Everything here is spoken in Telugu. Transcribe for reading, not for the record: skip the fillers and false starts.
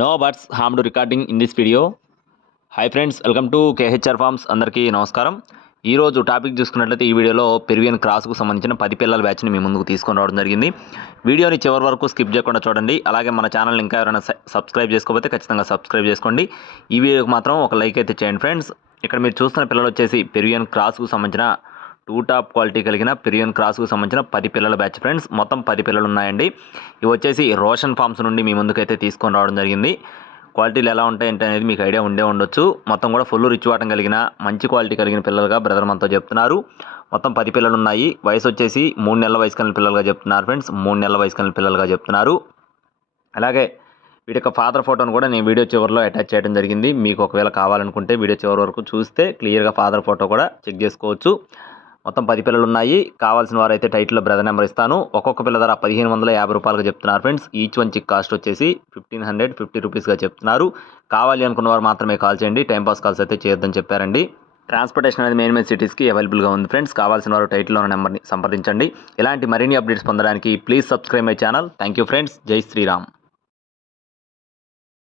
No buts harmed recording in this video. Hi friends, welcome to KHR forms. అందరికీ నమస్కారం. ఈరోజు టాపిక్ చూసుకున్నట్లయితే ఈ వీడియోలో పెరువియన్ క్రాస్కు సంబంధించిన 10 పిల్లల బ్యాచ్ని మీ ముందుకు తీసుకొని రావడం జరిగింది. వీడియోని చివరి వరకు స్కిప్ చేయకుండా చూడండి. అలాగే మన ఛానల్ని ఇంకా ఎవరైనా సబ్స్క్రైబ్ చేసుకోకపోతే ఖచ్చితంగా సబ్స్క్రైబ్ చేసుకోండి. ఈ వీడియోకి మాత్రం ఒక లైక్ అయితే చేయండి ఫ్రెండ్స్. ఇక్కడ మీరు చూస్తున్న పిల్లలు వచ్చేసి పెరువియన్ క్రాస్కు సంబంధించిన 2 టాప్ క్వాలిటీ కలిగిన పెరువియన్ క్రాస్కు సంబంధించిన 10 పిల్లల బ్యాచ్ ఫ్రెండ్స్. మొత్తం 10 పిల్లలు ఉన్నాయండి. ఇవి వచ్చేసి రోషన్ ఫార్మ్స్ నుండి మీ ముందుకైతే తీసుకొని రావడం జరిగింది. క్వాలిటీలు ఎలా ఉంటాయంటే అనేది మీకు ఐడియా ఉండొచ్చు. మొత్తం కూడా ఫుల్ రిచ్ వాటం కలిగిన మంచి క్వాలిటీ కలిగిన పిల్లలుగా బ్రదర్ మనతో చెప్తున్నారు. మొత్తం 10 పిల్లలు ఉన్నాయి. వయసు వచ్చేసి 3 నెలల వయసు కలిగిన పిల్లలుగా చెప్తున్నారు ఫ్రెండ్స్. 3 నెలల వయసు కలిగిన పిల్లలుగా చెప్తున్నారు. అలాగే వీటి యొక్క ఫాదర్ ఫోటోను కూడా నేను వీడియో చివరిలో అటాచ్ చేయడం జరిగింది. మీకు ఒకవేళ కావాలనుకుంటే వీడియో చివరి వరకు చూస్తే క్లియర్గా ఫాదర్ ఫోటో కూడా చెక్ చేసుకోవచ్చు. మొత్తం 10 పిల్లలు ఉన్నాయి. కావాల్సిన వారైతే టైటిల్లో బ్రదర్ నెంబర్ ఇస్తాను. ఒక్కొక్క పిల్ల ధర 1550 రూపాయలుగా చెప్తున్నారు friends. Each one chick cost వచ్చేసి 1550 రూపీస్గా చెప్తున్నారు. కావాలి అనుకున్న వారు మాత్రమే కాల్ చేయండి. టైంపాస్ కాల్స్ అయితే చేయొద్దని చెప్పారండి. ట్రాన్స్పోర్టేషన్ అనేది మెయిన్ సిటీస్కి అవైలబుల్గా ఉంది ఫ్రెండ్స్. కావాల్సిన వారు టైటిల్లో ఉన్న నెంబర్ని సంప్రదించండి. ఇలాంటి మరిన్ని అప్డేట్స్ పొందడానికి please subscribe my channel. Thank you friends. జై శ్రీరామ్.